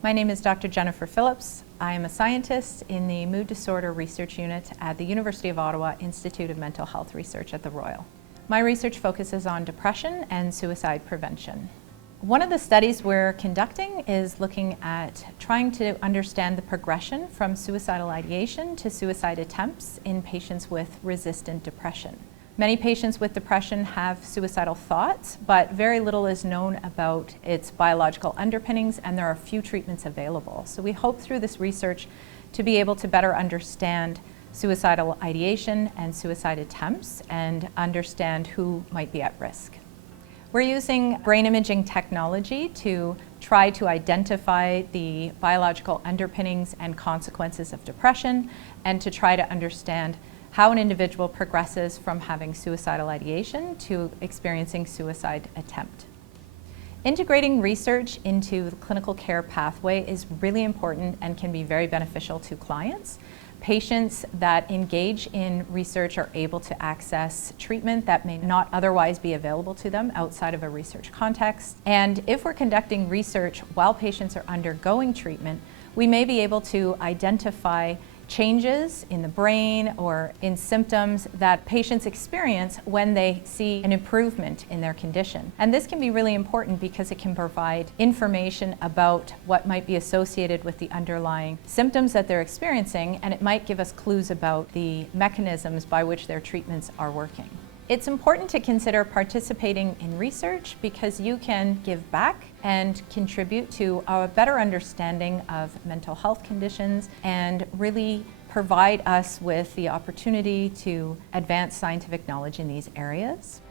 My name is Dr. Jennifer Phillips. I am a scientist in the Mood Disorder Research Unit at the University of Ottawa Institute of Mental Health Research at the Royal. My research focuses on depression and suicide prevention. One of the studies we're conducting is looking at trying to understand the progression from suicidal ideation to suicide attempts in patients with resistant depression. Many patients with depression have suicidal thoughts, but very little is known about its biological underpinnings, and there are few treatments available. So we hope through this research to be able to better understand suicidal ideation and suicide attempts and understand who might be at risk. We're using brain imaging technology to try to identify the biological underpinnings and consequences of depression and to try to understand how an individual progresses from having suicidal ideation to experiencing suicide attempt. Integrating research into the clinical care pathway is really important and can be very beneficial to clients. Patients that engage in research are able to access treatment that may not otherwise be available to them outside of a research context. And if we're conducting research while patients are undergoing treatment, we may be able to identify changes in the brain or in symptoms that patients experience when they see an improvement in their condition. And this can be really important because it can provide information about what might be associated with the underlying symptoms that they're experiencing, and it might give us clues about the mechanisms by which their treatments are working. It's important to consider participating in research because you can give back and contribute to a better understanding of mental health conditions and really provide us with the opportunity to advance scientific knowledge in these areas.